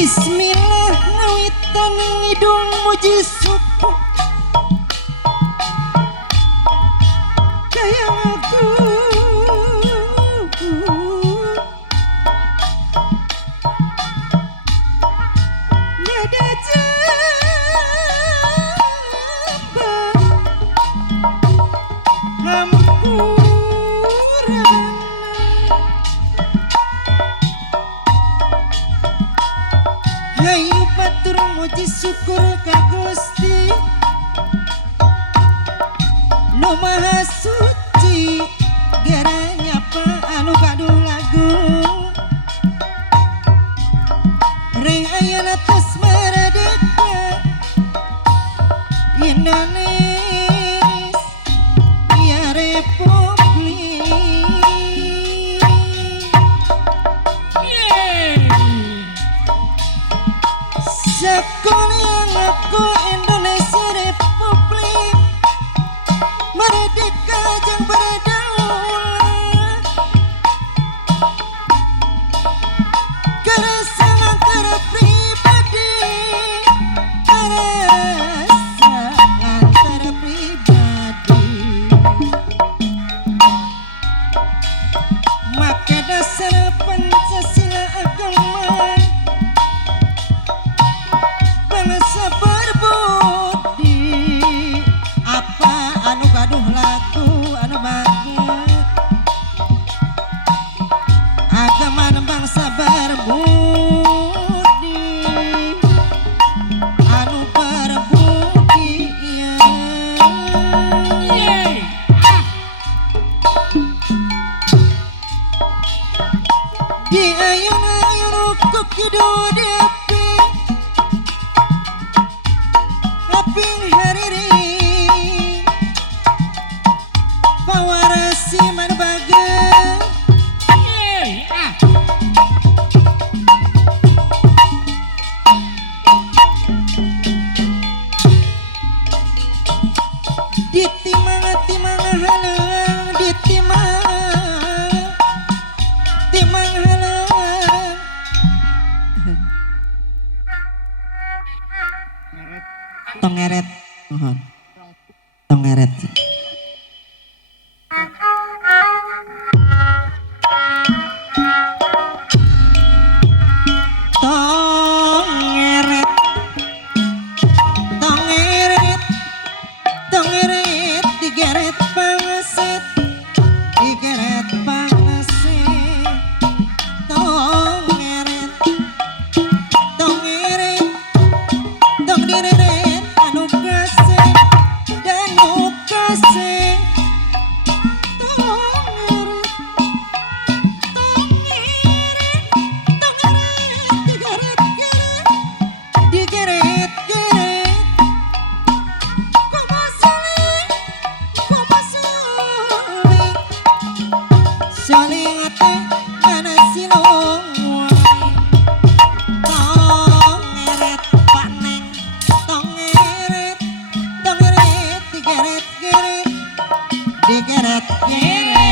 Bismillah ngawitan ngidung muji suku kaya aku nada jambang hampurana hayu batur muji syukur ka Gusti nu maha suci geranya pa anu gaduh lagu reng ayeuna tos merdeka Indonesia Republik sekalian aku Indonesia Republik merdeka jeung berdaulat keresahan antara pribadi keresahan antara pribadi maka dasar Pancasila agama bangsa berbudi apa anu gaduh lagu anu banget agama bangsa berbudi anu berbudi ya di ayun-ayun ku kidu depi aping hariri pawarasi marbaga ditimang halang timang halang tongeret mohon tongeret tongeret tongeret tongeret digeret pangset digeret pangset tongeret tongeret tong direret anu kase danu kase tongeret tongeret digeret geret digeret geret saling ate mana silong tongeret paneng tongeret tongeret digeret geret digeret geret